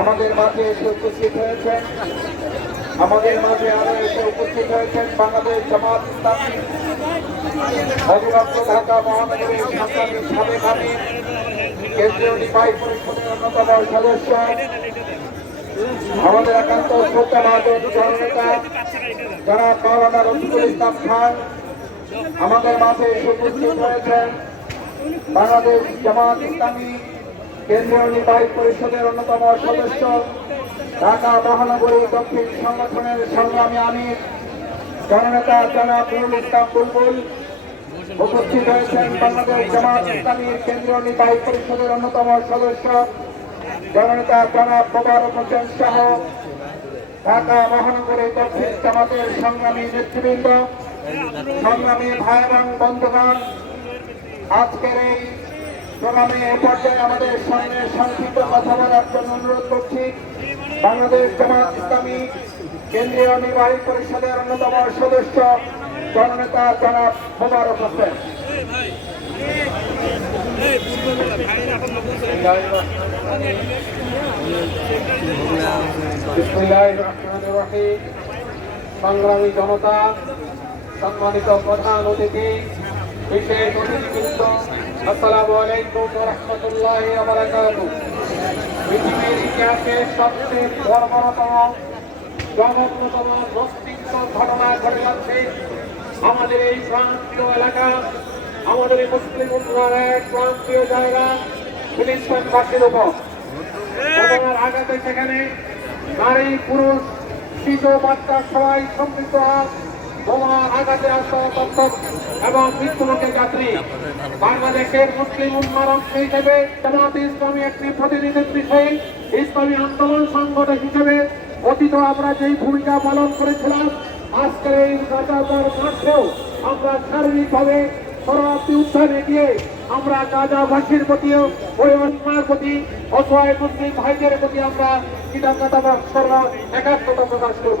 আমাদের মাঝে এসে উপস্থিত হয়েছেন। আমাদের মাঝে আরও এসে উপস্থিত হয়েছেন বাংলাদেশ জামাত ইসলামী। অবিভক্ত ঢাকা মহানগরীর সংগ্রামী সাবেক আমির, কেন্দ্রীয় নির্বাহী পরিষদের অন্যতম সদস্য। আমাদের একান্ত শ্রদ্ধা মহাজন জননেতা যারা মাওলানা রফিকুল ইসলাম খান। আমাদের মাঝে এসে উপস্থিত হয়েছেন বাংলাদেশ জামাত ইসলামী কেন্দ্রীয় নির্বাহী পরিষদের অন্যতম সদস্য, ঢাকা মহানগরী দক্ষিণ সংগঠনের সংগ্রামী আমির, জননেতা জনাব নুরুল ইসলাম বুলবুল উপস্থিত হয়েছেন বাংলাদেশ জামাত ইসলামীর কেন্দ্রীয় নির্বাহী পরিষদের অন্যতম সদস্য, জননেতা জনাব মোবারক হোসেন সহ ঢাকা মহানগরী দক্ষিণ জামাতের সংগ্রামী নেতৃবৃন্দ, সংগ্রামী ভাই এবং বন্ধুগণ আজকের এই প্রোগ্রামে এ পর্যায়ে আমাদের সামনে সংক্ষিপ্ত কথা বলার জন্য অনুরোধ করছি বাংলাদেশ জামাত ইসলামী কেন্দ্রীয় নির্বাহী পরিষদের অন্যতম সদস্য জননেতা জনাব মোবারক হোসেন। সংগ্রামী জনতা, সম্মানিত প্রধান অতিথি বিশেষ অতিথিবৃন্দ আসসালামু আলাইকুম রহমতুল্লাহ পৃথিবীর সবচেয়ে বর্বরতম জঘন্যতম ঘটনা ঘটে যাচ্ছে আমাদের এই এলাকা আমাদের এই মুসলিম উন্নয়নের এক প্রান্তীয় জায়গা ফিলিস্তিনবাসীর উপর ঘটনার আঘাতে সেখানে নারী পুরুষ শিশু বাচ্চা সবাই সম্পৃক্ত হয় বোমার আঘাতে এবং মৃত্যুলোকের যাত্রী বাংলাদেশের মুসলিম উন্নয়ন হিসেবে জামাত ইসলামী একটি প্রতিনিধিত্ব বিষয়ে ইসলামী আন্দোলন সংগঠন হিসেবে অতীত আমরা যেই ভূমিকা পালন করেছিলাম আজকের এই গাজাবার মাঠেও আমরা শারীরিকভাবে শরণার্থী উদ্যানে গিয়ে আমরা গাজাবাসীর প্রতিও ওই প্রতি অসহায় মুসলিম ভাইদের প্রতি আমরা কৃতজ্ঞতা সর্ব একাত্মতা প্রকাশ করব